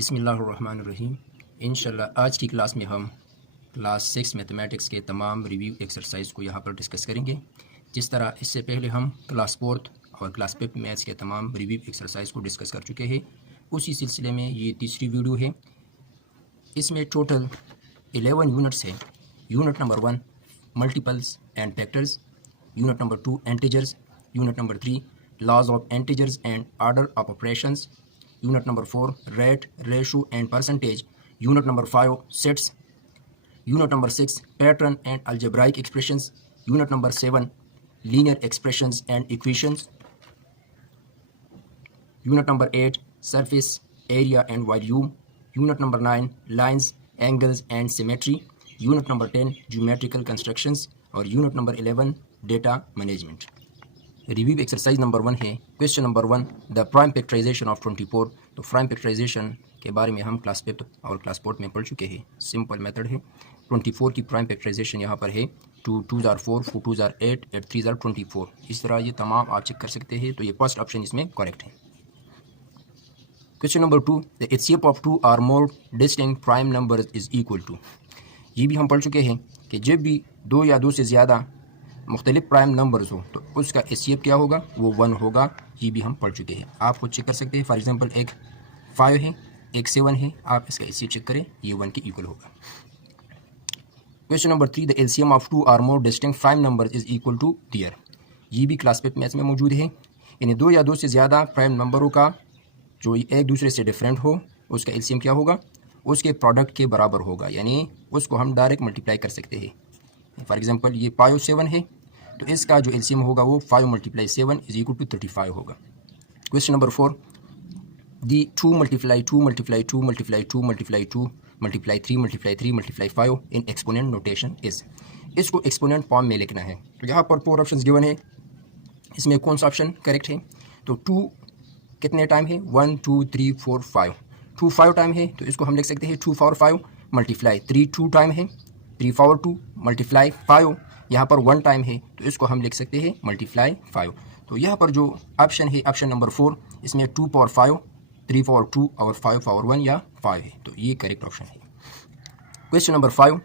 बिस्मिल्लाहिर्रहमानिर्रहीम। इंशाल्लाह आज की क्लास में हम क्लास 6 मैथमेटिक्स के तमाम रिव्यू एक्सरसाइज को यहाँ पर डिस्कस करेंगे। जिस तरह इससे पहले हम क्लास 4 और क्लास 5 मैथ्स के तमाम रिव्यू एक्सरसाइज को डिस्कस कर चुके हैं, उसी सिलसिले में ये तीसरी वीडियो है। इसमें टोटल 11 यूनिट्स है। Unit number 1 multiples and factors, unit number 2 integers, unit number 3 laws of integers and order of operations, Unit number 4 rate, ratio and percentage. Unit number 5 sets. Unit number 6 pattern and algebraic expressions. Unit number 7 linear expressions and equations. Unit number 8 surface area and volume. Unit number 9 lines, angles and symmetry. Unit number 10 geometrical constructions और unit number 11 data management. Review exercise number 1 है। Question number 1 the prime factorization of 24। तो prime factorisation के बारे में हम class 5 और class 4 में पढ़ चुके हैं। सिंपल मेथड है। 24 की प्राइम फैक्टराइजेशन यहाँ पर है 2 2 4 4 2 8 8 3 24। इस तरह ये तमाम आप चेक कर सकते हैं। तो ये फर्स्ट ऑप्शन इसमें करेक्ट है। Question number 2 the HCF of 2 or more distinct prime numbers is equal to. ये भी हम पढ़ चुके हैं कि जब भी 2 या 2 से ज़्यादा मुख्तलिफ प्राइम नंबर्स हो तो उसका एचसीएफ क्या होगा, वो 1 होगा। ये भी हम पढ़ चुके हैं। आप खुद चेक कर सकते हैं। फॉर एग्जांपल एक 5 है, एक 7 है, आप इसका एचसीएफ चेक करें, ये 1 के इक्वल होगा। Question number 3 the LCM of 2 or more distinct prime numbers is equal to their. ये भी क्लास 5 मैथ्स में मौजूद है। यानी 2 या 2 से ज़्यादा प्राइम नंबरों का जो एक दूसरे से डिफरेंट हो उसका एलसीएम क्या होगा, उसके प्रोडक्ट के बराबर होगा। यानी उसको हम डायरेक्ट मल्टीप्लाई कर सकते हैं। फॉर एग्जांपल ये 5 और 7 है, तो इसका जो एलसीएम होगा वो 5 × 7 इज इक्वल टू 35 होगा। Question number 4 the 2 × 2 × 2 × 2 × 2 × 3 × 3 × 5 in exponent notation is. इसको एक्सपोनेंट फॉर्म में लिखना है। तो यहाँ पर 4 ऑप्शन गिवन है। इसमें कौन सा ऑप्शन करेक्ट है? तो 2 कितने टाइम है? 1 2 3 4 5। 2 5 टाइम है, तो इसको हम लिख सकते हैं 2 4 5 मल्टीप्लाई 3 2 टाइम है, 3 4 2 मल्टीप्लाई 5। यहाँ पर 1 टाइम है, तो इसको हम लिख सकते हैं मल्टीप्लाई 5। तो यहाँ पर जो ऑप्शन है ऑप्शन नंबर 4, इसमें 2 पावर 5 3 पावर 2 और 5 पावर 1 या 5 है। तो ये करेक्ट ऑप्शन है। Question number 5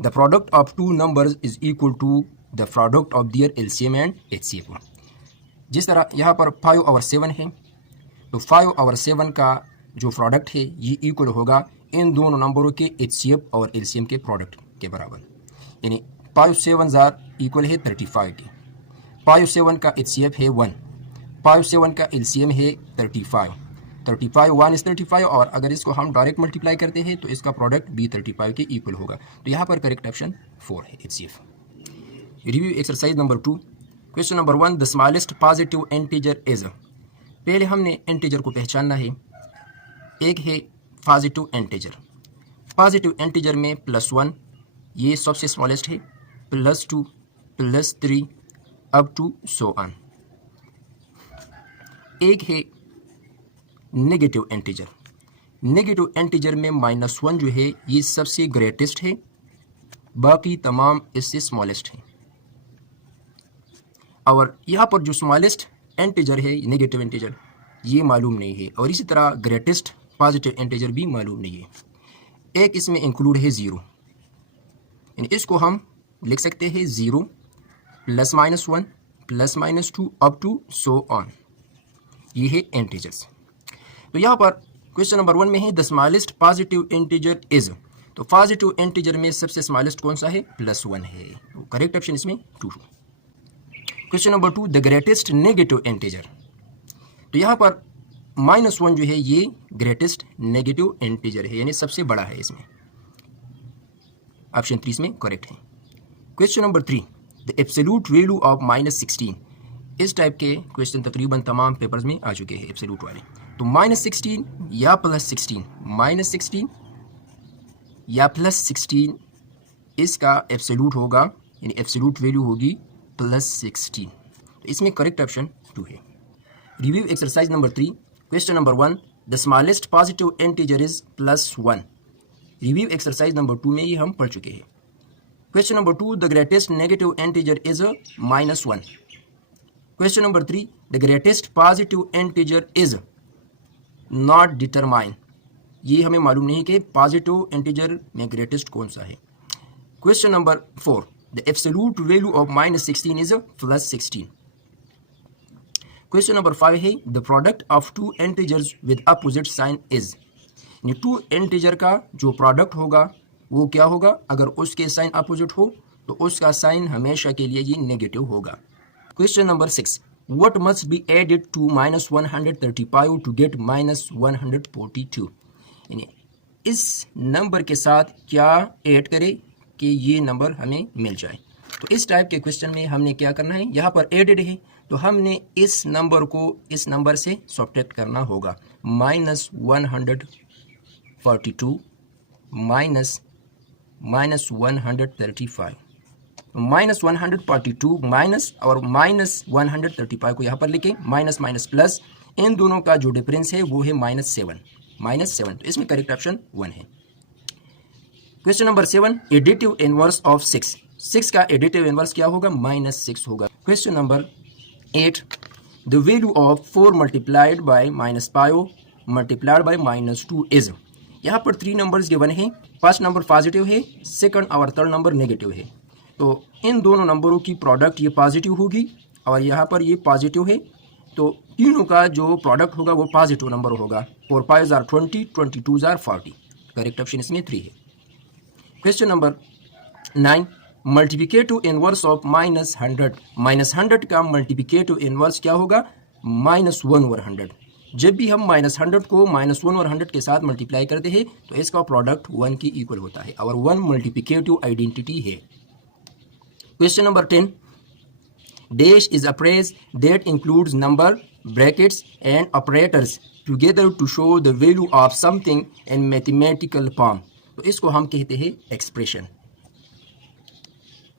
the product of 2 numbers is equal to the product of their LCM and HCF. जिस तरह यहाँ पर 5 और 7 है, तो 5 और 7 का जो प्रोडक्ट है ये इक्वल होगा इन दोनों नंबरों के एचसीएफ और एलसीएम के प्रोडक्ट के बराबर। यानी 5 7 इक्वल है 35 के। 5 7 का एचसीएफ है 1, 5 7 का एलसीएम है 35। 35 1 इज 35 और अगर इसको हम डायरेक्ट मल्टीप्लाई करते हैं तो इसका प्रोडक्ट भी 35 के इक्वल होगा। तो यहाँ पर करेक्ट ऑप्शन 4 है HCF. Review exercise number 2 question number 1 the smallest positive integer is. पहले हमने इंटीजर को पहचानना है। एक है पॉजिटिव इंटीजर। पॉजिटिव इंटीजर में +1 ये सबसे स्मॉलेस्ट है, +2 +3 अप टू सो ऑन। एक है नेगेटिव इंटीजर। नेगेटिव इंटीजर में -1 जो है ये सबसे ग्रेटेस्ट है, बाकी तमाम इससे स्मॉलेस्ट है। और यहाँ पर जो स्मॉलेस्ट इंटीजर है नेगेटिव इंटीजर ये मालूम नहीं है, और इसी तरह ग्रेटेस्ट पॉजिटिव इंटीजर भी मालूम नहीं है। एक इसमें इंक्लूड है 0, इसको हम लिख सकते हैं 0 +-1 +-2 अप टू सो ऑन। ये है इंटीजर्स। तो यहाँ पर क्वेश्चन नंबर 1 में है the smallest positive integer is. तो पॉजिटिव इंटीजर में सबसे स्मॉलेस्ट कौन सा है? +1 है। तो करेक्ट ऑप्शन इसमें 2। Question number 2 the greatest negative integer. तो यहाँ पर -1 जो है ये ग्रेटेस्ट नेगेटिव इंटीजर है, यानी सबसे बड़ा है। इसमें ऑप्शन 3 इसमें करेक्ट है। Question number 3 the absolute value of -16। इस टाइप के क्वेश्चन तकरीबन तमाम पेपर्स में आ चुके हैं एब्सोल्यूट वाले। तो -16 या +16, -16 या +16 इसका एब्सोल्यूट होगा, यानी एब्सोल्यूट वैल्यू होगी +16। तो इसमें करेक्ट ऑप्शन 2 है। Review exercise number 3 question number 1 the smallest positive integer is +1। Review exercise number 2 में ये हम पढ़ चुके हैं। Question number 2 the greatest negative integer is -1। Question number 3 the greatest positive integer is not determine. ये हमें मालूम नहीं कि पॉजिटिव इंटीजर में ग्रेटेस्ट कौन सा है। Question number 4, the absolute value of -16 is +16। Question number 5 है the product of two integers with opposite sign is. यानी टू इंटीजर का जो प्रोडक्ट होगा वो क्या होगा, अगर उसके साइन अपोजिट हो तो उसका साइन हमेशा के लिए ये नेगेटिव होगा। Question number 6, what must be added to -135 to get -142। यानी इस नंबर के साथ क्या ऐड करें कि ये नंबर हमें मिल जाए। तो इस टाइप के क्वेश्चन में हमने क्या करना है, यहाँ पर एडेड है तो हमने इस नंबर को इस नंबर से सब्ट्रैक्ट करना होगा। -142 माइनस -135, -142 माइनस और -135 को यहाँ पर लिखें, माइनस माइनस प्लस, इन दोनों का जो डिफरेंस है वो है -7, तो इसमें करेक्ट ऑप्शन 1 है। Question number 7, additive inverse of 6 का एडिटिव इनवर्स क्या होगा, -6 होगा। Question number 8, the value of 4 multiplied by -5 multiplied by -2 is. यहाँ पर 3 नंबर्स गिवन है, फर्स्ट नंबर पॉजिटिव है, सेकंड और थर्ड नंबर नेगेटिव है। तो इन दोनों नंबरों की प्रोडक्ट ये पॉजिटिव होगी और यहाँ पर ये पॉजिटिव है, तो तीनों का जो प्रोडक्ट होगा वो पॉजिटिव नंबर होगा। 4 5 आर 20, 22 आर 40, करेक्ट ऑप्शन इसमें 3 है। Question number 9, multiplicative inverse of -100 का मल्टीप्लिकेटिव इनवर्स क्या होगा, -1 और 100। जब भी हम -100 को -1 और 100 के साथ मल्टीप्लाई करते हैं तो इसका प्रोडक्ट 1 की इक्वल होता है और 1 मल्टीप्लिकेटिव आइडेंटिटी है। Question number 10, dash is a phrase that includes number, brackets and operators together to show the value of something in mathematical form. तो इसको हम कहते हैं expression.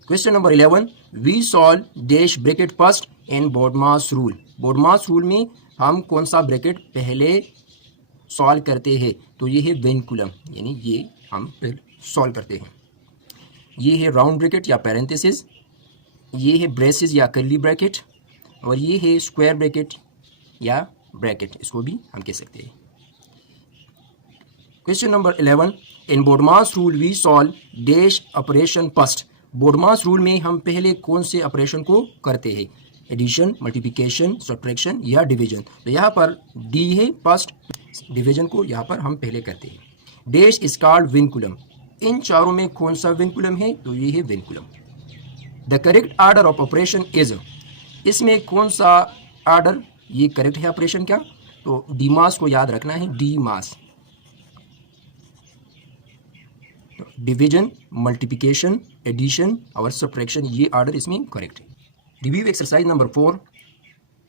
Question number 11, we solve dash bracket first in BODMAS rule. BODMAS rule में हम कौन सा bracket पहले सॉल्व करते हैं, तो ये है विनकुलम, यानी ये हम पहले सॉल्व करते हैं। ये है राउंड ब्रैकेट या पैरेंथेसिस, ये है ब्रेसेस या कर्ली ब्रैकेट, और ये है स्क्वायर ब्रैकेट या ब्रैकेट, इसको भी हम कह सकते हैं। Question number 11, in BODMAS rule we solve dash operation first. BODMAS rule में हम पहले कौन से ऑपरेशन को करते हैं, एडिशन, मल्टीप्लिकेशन, सब्ट्रैक्शन या डिवीजन। तो यहाँ पर डी है फर्स्ट, डिवीजन को यहाँ पर हम पहले करते हैं। Dash is called vinculum. इन चारों में कौन सा विनकुलम है, तो ये है vinculum. The correct order of operation is, इसमें कौन सा ऑर्डर ये करेक्ट है ऑपरेशन क्या, तो डी मास को याद रखना है, DMAS. Division, multiplication, addition और सब्ट्रैक्शन, ये ऑर्डर इसमें करेक्ट है। Review exercise number 4,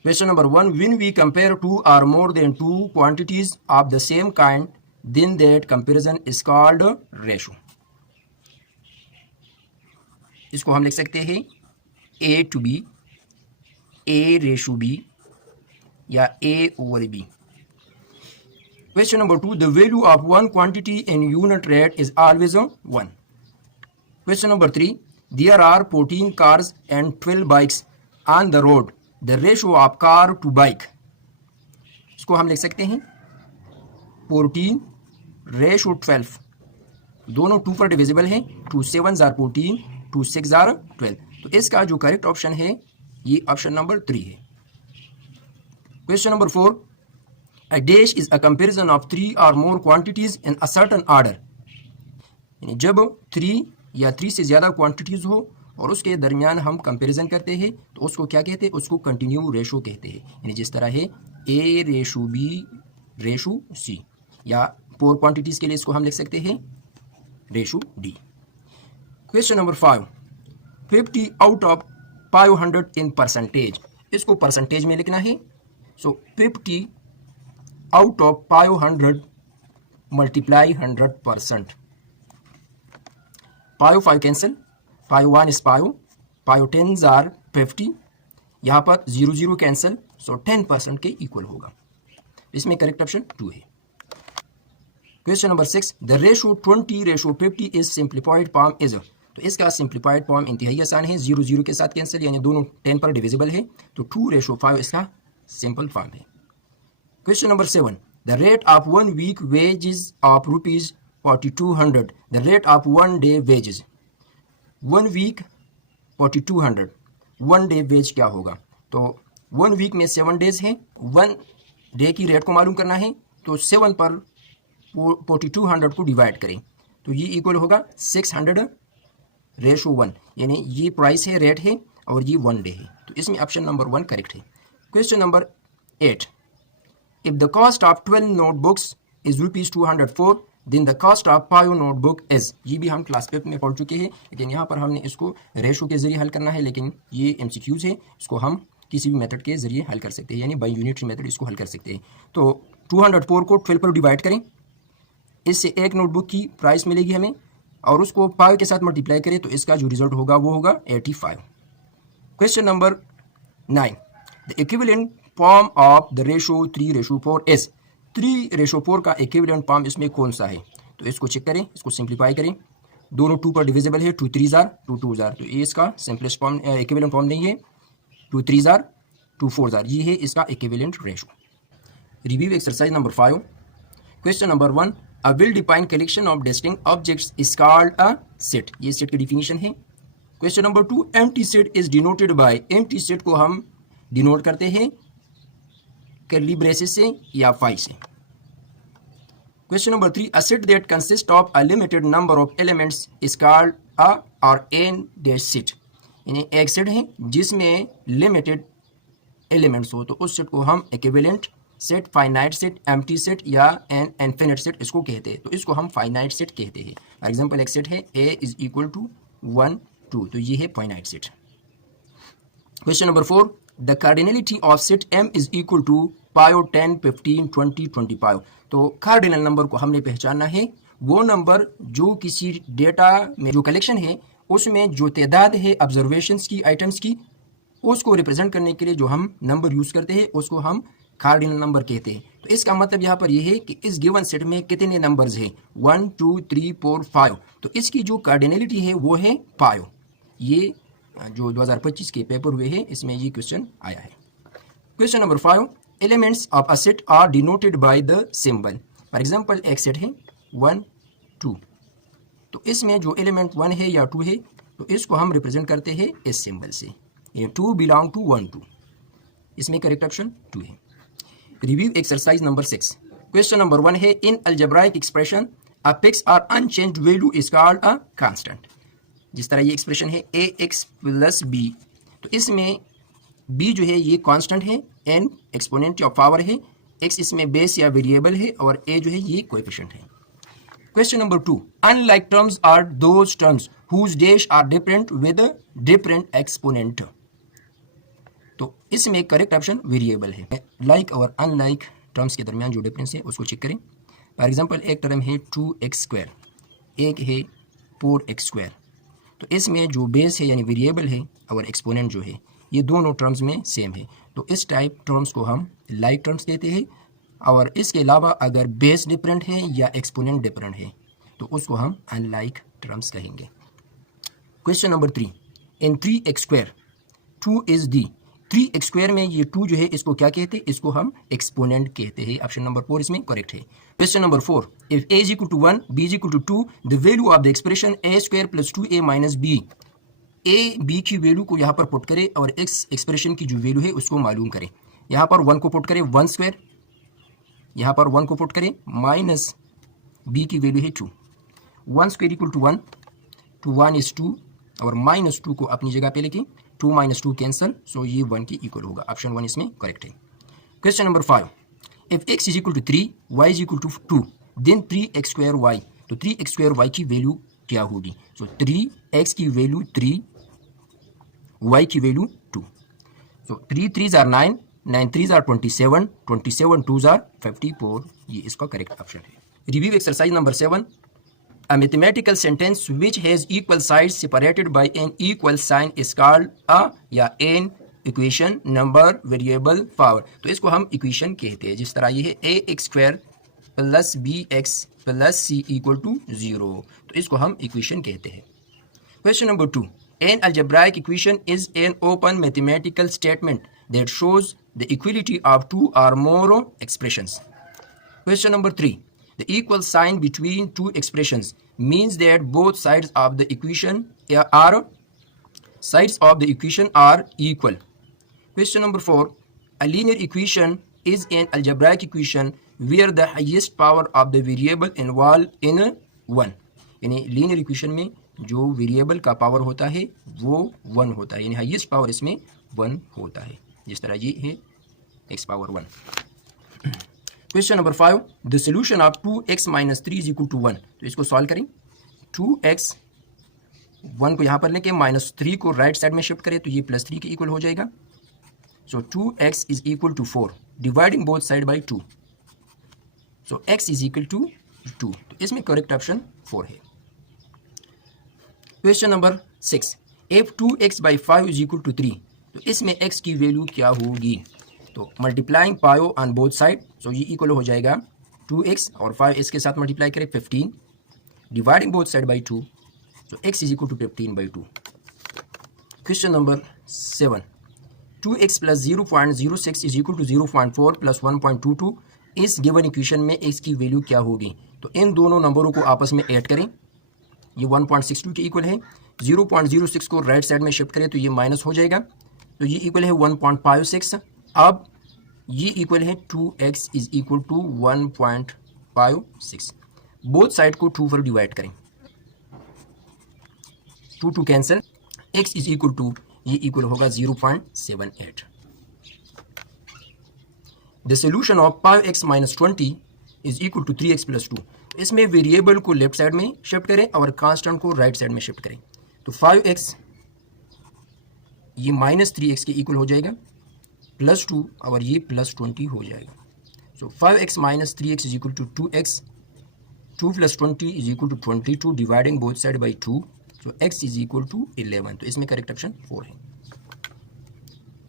question number 1, when we compare 2 or more than 2 quantities of the same kind then that comparison is called ratio। इसको हम लिख सकते हैं A to B, A ratio B या A over B। Question number 2, the value of one quantity in unit rate is always 1। Question number 3, there are 14 cars and 12 bikes on the road, the ratio of car to bike। इसको हम लिख सकते हैं 14 ratio 12, दोनों 2 पर divisible हैं, 2 7s are 14, 2 6 are 12। तो इसका जो करेक्ट ऑप्शन है ये ऑप्शन नंबर 3 है। Question number 4, a dash is a comparison of 3 or more quantities in a certain order। यानी जब 3 या 3 से ज़्यादा क्वांटिटीज़ हो और उसके दरमियान हम कंपैरिजन करते हैं तो उसको क्या कहते हैं, उसको कंटिन्यू रेशो कहते हैं। यानी जिस तरह है A ratio B ratio C, या 4 क्वांटिटीज़ के लिए इसको हम लिख सकते हैं ratio D। Question number 5, 50 out of 500 in percentage. इसको परसेंटेज में लिखना है। सो 50 out of 500 multiply 100%। 5 cancel, 5 1 is 5, 5 10s are 50, यहाँ पर 0 0 कैंसिल, सो 10% के इक्वल होगा। इसमें करेक्ट ऑप्शन 2 है। Question number 6, the ratio 20 ratio 50 is simplified form is. तो इसका सिंप्लीफाइड फॉर्म इंतहाई आसान है, 0 0 के साथ कैंसिल, यानी दोनों 10 पर डिविजिबल है, तो 2 रेशो 5 इसका सिंपल फॉर्म है। Question number 7, The rate of 1 week wages of rupees 4200. The rate of 1 day wages. 1 week 4200. 1 day wage क्या होगा? तो 1 week में 7 days है, 1 day की रेट को मालूम करना है, तो 7 पर 4200 को डिवाइड करें तो ये इक्वल होगा 600:1, यानी ये प्राइस है, रेट है और ये 1 डे है। तो इसमें ऑप्शन नंबर 1 करेक्ट है। Question number 8, if the cost of 12 notebooks is ₹204 then the cost of 5 notebook is. ये भी हम क्लास 5 में पढ़ चुके हैं, लेकिन यहाँ पर हमने इसको रेशो के जरिए हल करना है, लेकिन ये MCQs है, इसको हम किसी भी मेथड के जरिए हल कर सकते हैं, यानी बाई यूनिटरी मेथड इसको हल कर सकते हैं। तो 204 को 12 पर डिवाइड करें, इससे एक नोटबुक की प्राइस मिलेगी हमें, और उसको 5 के साथ मल्टीप्लाई करें तो इसका जो रिजल्ट होगा वो होगा 85। Question number 9, the equivalent form of the ratio 3:4 is. 3:4 का इक्विवेलेंट फॉर्म इसमें कौन सा है? तो इसको चेक करें, इसको सिंप्लीफाई करें। दोनों 2 पर डिविजिबल है, 2 3 जार 2 2 जार, तो ये इसका सिंपलेस्ट फॉर्म इक्विवेलेंट फॉर्म नहीं है। 2 3 जार 2 4 जार, ये है इसका equivalent ratio. Review exercise number 5। Question number 1, a well defined collection of distinct objects is called a set. ये सेट की डिफिनीशन है। Question number 2, empty set is denoted by. Empty set को हम denote करते हैं कर्ली ब्रेसेस से या phi से। Question number 3, a set that consist of a limited number of elements is called a और एन डैश सेट। यानी एक सेट है जिसमें लिमिटेड एलिमेंट्स हो, तो उस सेट को हम equivalent set, finite set, empty set या एन इनफिनिट सेट इसको कहते हैं। तो इसको हम फाइनाइट सेट कहते हैं। फॉर एग्जांपल एक सेट है A इज इक्वल टू 1 2, तो ये है finite set. Question number 4, the cardinality of set M is equal to 5 10 15 20 25। तो कार्डिनल नंबर को हमने पहचानना है, वो नंबर जो किसी डेटा में जो कलेक्शन है उसमें जो तादाद है ऑब्जर्वेशंस की, आइटम्स की, उसको रिप्रेजेंट करने के लिए जो हम नंबर यूज करते हैं उसको हम कार्डिनल नंबर कहते हैं। तो इसका मतलब यहाँ पर यह है कि इस गिवन सेट में कितने नंबर्स हैं, 1 2 3 4 5, तो इसकी जो कार्डिनलिटी है वो है 5। ये जो 2025 के पेपर हुए हैं इसमें ये क्वेश्चन आया है। Question number 5, elements of a set are denoted by the symbol. For example एक सेट है 1 2, तो इसमें जो एलिमेंट 1 है या 2 है तो इसको हम रिप्रेजेंट करते हैं इस सिंबल से, 2 बिलोंग टू 1 2, इसमें करेक्ट ऑप्शन 2 है। Review exercise number 6। Question number 1 है, इन अलजेब्राइक एक्सप्रेशन अ फिक्स्ड और unchanged value is called a constant. जिस तरह ये एक्सप्रेशन है ax प्लस b, तो इसमें b जो है ये कांस्टेंट है, n एक्सपोनेंट ऑफ पावर है, x इसमें बेस या वेरिएबल है और a जो है ये कोएफिशिएंट है। Question number 2, unlike terms are those terms whose dash are different with different exponent. तो इसमें करेक्ट ऑप्शन वेरिएबल है। लाइक और अनलाइक टर्म्स के दरमियान जो डिफरेंस है उसको चेक करें। फॉर एग्जांपल एक टर्म है 2x², एक है 4x², तो इसमें जो बेस है यानी वेरिएबल है और एक्सपोनेंट जो है ये दोनों टर्म्स में सेम है, तो इस टाइप टर्म्स को हम लाइक टर्म्स कहते हैं। और इसके अलावा अगर बेस डिफरेंट है या एक्सपोनेंट डिफरेंट है तो उसको हम अनलाइक टर्म्स कहेंगे। Question number 3, in 3x², 2 is the. 3x² में ये 2 जो है इसको क्या कहते हैं, इसको हम एक्सपोनेंट कहते हैं। ऑप्शन नंबर 4 इसमें करेक्ट है। Question number 4, if a is equal to 1 b is equal to 2 the value of the expression a² plus 2a minus b। a b की वैल्यू को यहाँ पर पुट करें और इस एक्सप्रेशन की जो वैल्यू है उसको मालूम करें। यहाँ पर 1 को पुट करें 1², यहाँ पर 1 को पुट करें माइनस b की वैल्यू है 2। 1² इक्वल टू 1, 1 इज 2 और माइनस 2 को अपनी जगह पे लेके 2 माइनस 2 कैंसल, सो ये 1 की इक्वल होगा। ऑप्शन 1 इसमें करेक्ट है। Question number 5, if x is equal to 3 y is equal to 2 then 3x² y। तो 3x² y की वैल्यू क्या होगी? सो 3x की वैल्यू 3, y की value 2। So 3 3s are 9, 9 3s are 27, 27 2s are 54, ये इसका करेक्ट ऑप्शन है। Review exercise number 7, a mathematical sentence which has equal sides separated by an equal sign is called a या n equation, number, variable, power. तो इसको हम equation कहते हैं। जिस तरह ये है ax² plus bx plus c equal to 0, तो इसको हम इक्वेशन कहते हैं। Question number 2, an algebraic equation is an open mathematical statement that shows the equality of two or more expressions। Question number 3. The equal sign between two expressions means that both sides of the equation are equal. Question number 4. A linear equation is an algebraic equation where the highest power of the variable involved in 1. यानी linear equation में जो variable का power होता है वो 1 होता है, यानी हाईएस्ट पावर इसमें 1 होता है, जिस तरह ये है x power 1. Question number 5. The solution of 2x minus 3 is equal to 1. तो इसको सॉल्व करें. 2x 1 को यहाँ पर लेके माइनस 3 को राइट साइड में शिफ्ट करें तो ये प्लस 3 के इक्वल हो जाएगा. So 2x is equal to 4 dividing both side by 2. So x is equal to 2. तो इसमें करेक्ट ऑप्शन 4 है. Question number 6. If 2x by 5 is equal to 3. तो इसमें x की वैल्यू क्या होगी? तो मल्टीप्लाइंग पायो ऑन बोथ साइड, सो ये इक्वल हो जाएगा 2x और 5 इसके साथ मल्टीप्लाई करें 15 dividing both side by 2. So x is equal to 15 by 2. Question number 7. 2x plus 0.06 is equal to 0.4 plus 1.22. इस गिवन इक्वेशन में x की वैल्यू क्या होगी? तो इन दोनों नंबरों को आपस में ऐड करें. ये 1.62 के इक्वल है. 0.06 को राइट साइड में शिफ्ट करें तो ये माइनस हो जाएगा, तो ये इक्वल है 1.56. अब ये इक्वल है 2x is equal to 1.56. Both side को 2 पर डिवाइड करें. 2 cancel. x is equal to ये इक्वल होगा 0.78. The solution of 5x minus 20 is equal to 3x plus 2. इसमें वेरिएबल को लेफ्ट साइड में शिफ्ट करें और कांस्टेंट को राइट साइड में शिफ्ट करें. तो 5x ये माइनस 3x के इक्वल हो जाएगा, प्लस 2 और ये प्लस 20 हो जाएगा. So 5x minus 3x is equal to 2x. 2 plus 20 is equal to 22 dividing both side by 2. So x is equal to 11. तो इसमें करेक्ट ऑप्शन 4 है.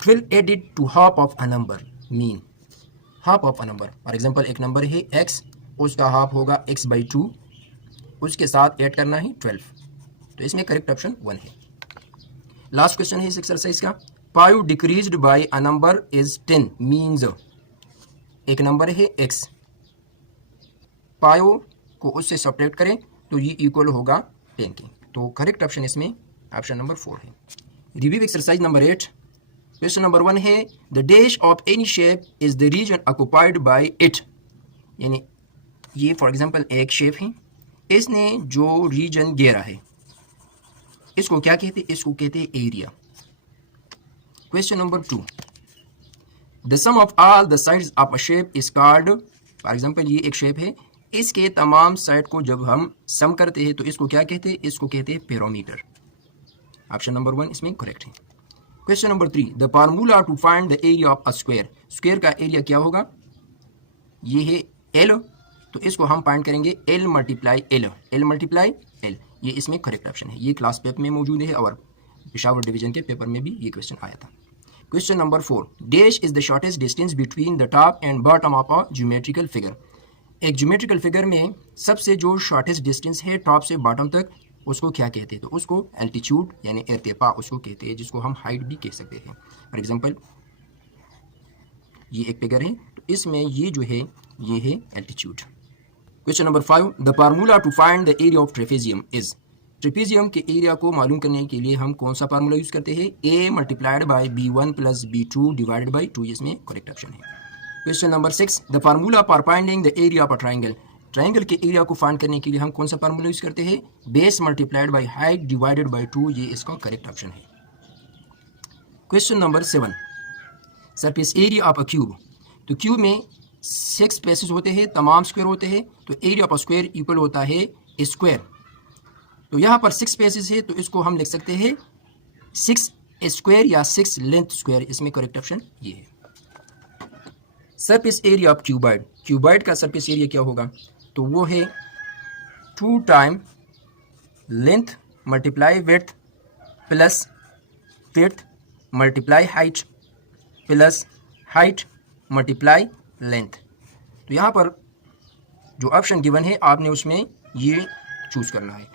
12 added to half of a number mean. Half of a number, for example एक number है x, उसका half होगा x by 2, उसके साथ add करना है 12. तो इसमें करेक्ट ऑप्शन 1 है. लास्ट क्वेश्चन है इस एक्सरसाइज का. 5 decreased bye a number is 10 means. एक नंबर है x, 5 को उससे सब्ट्रैक्ट करें तो ये इक्वल होगा 10 के. तो करेक्ट ऑप्शन इसमें ऑप्शन नंबर 4 है. Review exercise number 8. Question number 1 है the dash of any shape is the region occupied by it. यानी ये फॉर एग्जांपल एक शेप है, इसने जो रीजन घेरा है इसको क्या कहते हैं? इसको कहते हैं area. Question number 2. The sum of all the sides of a shape is called. For example ये एक शेप है, इसके तमाम साइड को जब हम सम करते हैं तो इसको क्या कहते हैं? इसको कहते हैं पैरामीटर. ऑप्शन नंबर 1 इसमें करेक्ट है. Question number 3. The formula to find the area of a square. Square का एरिया क्या होगा? ये है L, तो इसको हम फाइंड करेंगे L multiply L. L multiply L, ये इसमें करेक्ट ऑप्शन है. ये क्लास पेपर में मौजूद है और पेशावर डिवीजन के पेपर में भी ये क्वेश्चन आया था. Question number 4. Dash is the shortest distance between the top and bottom of a geometrical figure. एक ज्योमेट्रिकल फिगर में सबसे जो शॉर्टेस्ट डिस्टेंस है टॉप से बॉटम तक, उसको क्या कहते हैं? तो उसको एल्टीट्यूड यानी इर्तिफा उसको कहते हैं, जिसको हम हाइट भी कह सकते हैं. फॉर एग्जांपल ये एक फिगर है, तो इसमें ये जो है ये है altitude. Question number 5. The formula to find the area of trapezium is. Trapezium के एरिया को मालूम करने के लिए हम कौन सा फार्मूला यूज करते हैं? a multiplied by b1 plus b2 divided by 2. इसमें करेक्ट ऑप्शन है. Question number 6. The formula for finding the area of a triangle. Triangle के एरिया को फाइंड करने के लिए हम कौन सा फार्मूला यूज करते हैं? Base multiplied by height divided by 2. ये इसका करेक्ट ऑप्शन है. Question number 7. Surface area of a cube. तो क्यूब में 6 फेसेस होते हैं, तमाम स्क्वायर होते हैं, तो area of a square equal होता है स्क्वायर. तो यहाँ पर 6 फेसेस है तो इसको हम लिख सकते हैं 6 स्क्वायर या 6 लेंथ स्क्वायर. इसमें करेक्ट ऑप्शन ये है. Surface area of cuboid. Cuboid का सरफेस एरिया क्या होगा? तो वो है 2 time length multiply width plus width multiply height plus height multiply length. तो यहाँ पर जो ऑप्शन गिवन है आपने उसमें ये चूज करना है.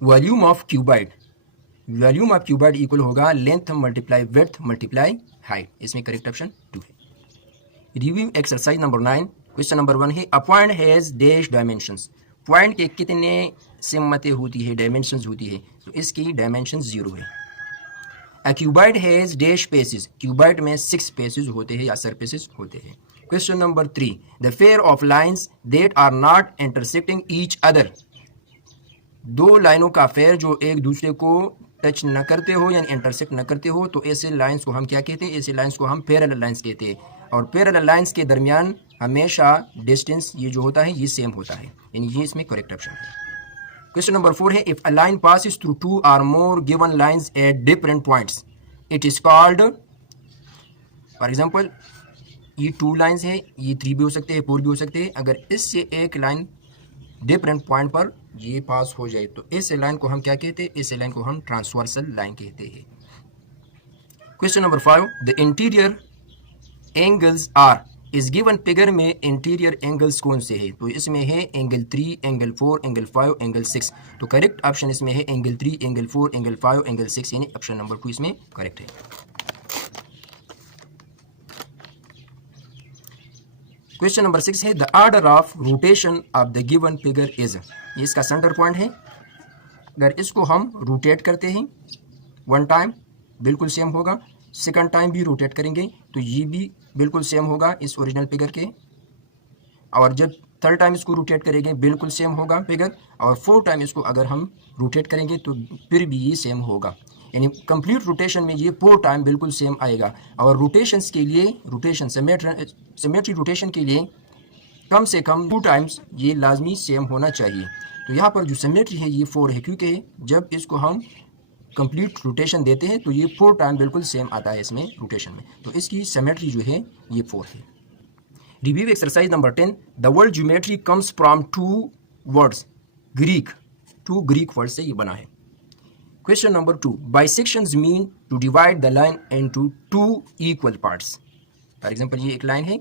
Volume of cuboid. Volume of cuboid equal होगा length multiply width multiply height. इसमें करेक्ट ऑप्शन 2 है. Review exercise number 9. Question number 1 है, a point has dash dimensions. Point के कितने सिमतें होती है, डायमेंशंस होती है, तो इसकी डायमेंशन 0 है। A cuboid has dash faces. Cuboid में 6 पेसेस होते हैं या सरफेसेस होते हैं। Question number 3, the pair of lines that are not intersecting each other. दो लाइनों का फेयर जो एक दूसरे को टच न करते हो यानी इंटरसेक्ट न करते हो, तो ऐसे लाइंस को हम क्या कहते हैं? ऐसे लाइंस को हम पैरेलल लाइंस कहते हैं। और पैरेलल लाइंस के दरमियान हमेशा डिस्टेंस ये जो होता है ये सेम होता है, यानी ये इसमें करेक्ट ऑप्शन है। क्वेश्चन नंबर 4 है, if a line passes through 2 और more given lines at different points it is called. For example ये 2 लाइंस है, ये 3 भी हो सकते हैं, 4 भी हो सकते हैं। अगर इससे एक लाइन डिफरेंट पॉइंट पर ये पास हो जाए तो इस लाइन को हम क्या कहते हैं? इस लाइन को हम ट्रांसवर्सल लाइन कहते हैं। Question number 5, the interior angles are इस गिवन फिगर में इंटीरियर एंगल्स कौन से हैं? तो इसमें है एंगल 3, एंगल 4, एंगल 5, एंगल 6। तो करेक्ट ऑप्शन इसमें है एंगल 3, एंगल 4, एंगल 5, एंगल 6, यानी ऑप्शन नंबर 2 इसमें करेक्ट है। क्वेश्चन नंबर 6 है, the order of rotation of the given figure is. ये इसका सेंटर पॉइंट है। अगर इसको हम रोटेट करते हैं 1 टाइम बिल्कुल सेम होगा, सेकंड टाइम भी रोटेट करेंगे तो ये भी बिल्कुल सेम होगा इस ओरिजिनल फिगर के, और जब थर्ड टाइम इसको रोटेट करेंगे बिल्कुल सेम होगा फिगर, और 4 टाइम इसको अगर हम रोटेट करेंगे तो फिर भी ये सेम होगा। यानी कंप्लीट रोटेशन में ये 4 टाइम बिल्कुल सेम आएगा। और रोटेशंस के लिए, रोटेशन सिमेट्री रोटेशन के लिए कम से कम 2 टाइम्स ये लाजमी सेम होना चाहिए। तो यहाँ पर जो सिमेट्री है ये 4 है, क्योंकि जब इसको हम कंप्लीट रोटेशन देते हैं तो ये 4 टाइम बिल्कुल सेम आता है इसमें रोटेशन में, तो इसकी सिमेट्री जो है ये 4 है। Review exercise number 10, the word geometry comes from 2 words Greek. 2 Greek word से ये बना है। Question number 2, bisections mean to divide the line into 2 equal parts. For example ये एक लाइन है,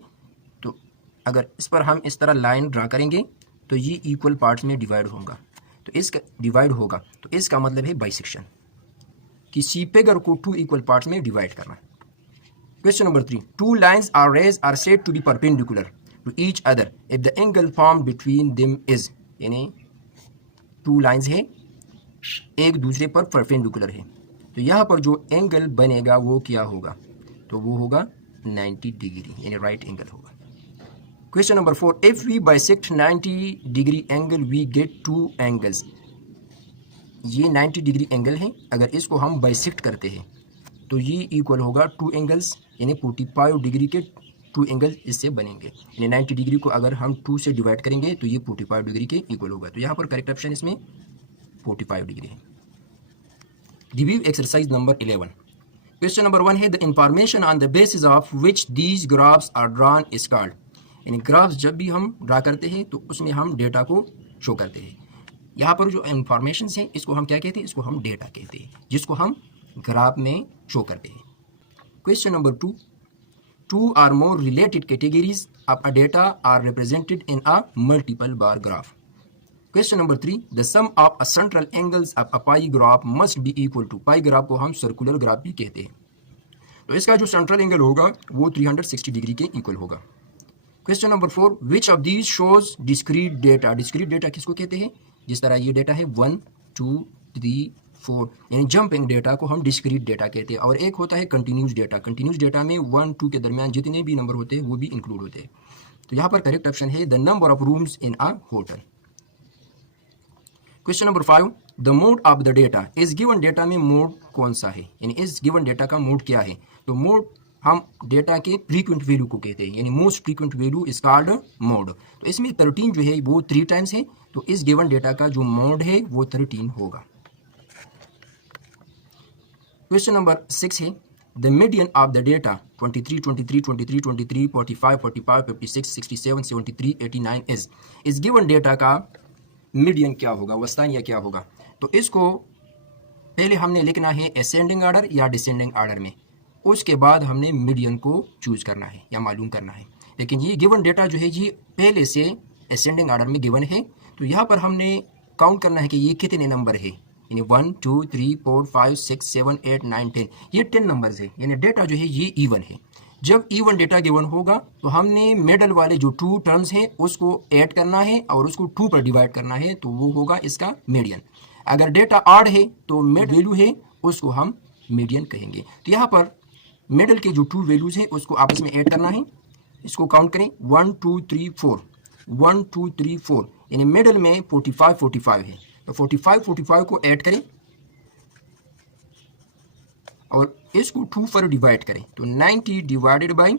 तो अगर इस पर हम इस तरह लाइन ड्रा करेंगे तो ये इक्वल पार्ट्स में डिवाइड होगा, तो इसका डिवाइड होगा, तो इसका मतलब है बाइसेक्शन, किसी फिगर को 2 इक्वल पार्ट्स में डिवाइड करना। Question number 3, 2 lines are rays are said to be perpendicular to each other if the angle form between them is. यानी 2 लाइन्स है, एक दूसरे पर परपेंडिकुलर है, तो यहाँ पर जो एंगल बनेगा वो क्या होगा? तो वो होगा 90 डिग्री, यानी राइट एंगल होगा। Question number 4, if we bisect 90 degree angle we get 2 angles. ये 90 डिग्री एंगल है, अगर इसको हम बाइसेक्ट करते हैं तो ये इक्वल होगा 2 एंगल्स, यानी 45 डिग्री के 2 एंगल इससे बनेंगे। यानी 90 डिग्री को अगर हम 2 से डिवाइड करेंगे तो ये 45 डिग्री के इक्वल होगा। तो यहाँ पर करेक्ट ऑप्शन इसमें 45 डिग्री है। Review exercise number 11, question number 1 है, the information on the basis of which these graphs are drawn is called. यानी ग्राफ्स जब भी हम ड्रा करते हैं तो उसमें हम डेटा को शो करते हैं। यहाँ पर जो इंफॉर्मेशन है इसको हम क्या कहते हैं? इसको हम डेटा कहते हैं, जिसको हम ग्राफ में शो करते हैं। Question number 2, 2 or more related categories of a data are represented in a multiple bar graph. Question number 3, the sum of a central angles of a pie graph must be equal to। Pi graph को हम circular graph भी कहते हैं, तो इसका जो central angle होगा वो 360 डिग्री के इक्वल होगा। Question number 4, which of these shows discrete data. Discrete data किसको कहते हैं? जिस तरह ये डेटा है 1 2 3 4, यानी जंपिंग डेटा को हम डिस्क्रीट डेटा कहते हैं। और एक होता है कंटिन्यूस डेटा। कंटिन्यूस डेटा में 1 2 के दरमियान जितने भी नंबर होते हैं वो भी इंक्लूड होते हैं। तो यहाँ पर करेक्ट ऑप्शन है the number of rooms in a hotel. Question number 5, the mode of the data. इस गिवन डेटा में मोड कौन सा है, यानी इस गिवन डेटा का मोड क्या है? तो मोड हम डेटा के फ्रीक्वेंट वैल्यू को कहते हैं, यानी most frequent value is called mode. तो इसमें 13 जो है वो 3 टाइम्स है, तो इस गिवन डेटा का जो मोड है वो 13 होगा। क्वेश्चन नंबर 6 है, the median of the data 23 23 23 23 45 45 56 67 73 89 is. इस गिवन डेटा का मीडियन क्या होगा, वस्तानिया क्या होगा? तो इसको पहले हमने लिखना है असेंडिंग ऑर्डर या डिसेंडिंग ऑर्डर में, उसके बाद हमने मीडियन को चूज करना है या मालूम करना है। लेकिन ये गिवन डेटा जो है ये पहले से असेंडिंग ऑर्डर में गिवन है, तो यहाँ पर हमने काउंट करना है कि ये कितने नंबर है, यानी 1 2 3 4 5 6 7 8 9 10, ये 10 नंबर्स है, यानी डेटा जो है ये इवन है। जब इवन डेटा गिवन होगा तो हमने मिडल वाले जो टू टर्म्स हैं उसको ऐड करना है और उसको 2 पर डिवाइड करना है, तो वो होगा इसका मीडियन। अगर डेटा ऑड है तो मिड वैल्यू है उसको हम मीडियन कहेंगे। तो यहाँ पर मिडल के जो 2 वैल्यूज हैं उसको आपस में ऐड करना है। इसको काउंट करें 1 2 3 4, 1 2 3 4, यानी मिडल में 45 45 है, तो 45 45 को ऐड करें और इसको 2 पर डिवाइड करें, तो 90 divided by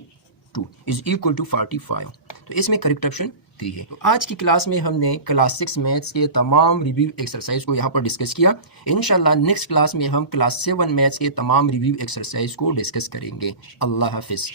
2 is equal to 45। तो इसमें करेक्ट ऑप्शन 3 है। तो आज की क्लास में हमने क्लास 6 मैथ्स के तमाम रिव्यू एक्सरसाइज को यहाँ पर डिस्कस किया। इंशाल्लाह नेक्स्ट क्लास में हम क्लास 7 मैथ्स के तमाम रिव्यू एक्सरसाइज को डिस्कस करेंगे। अल्लाह हाफिज़।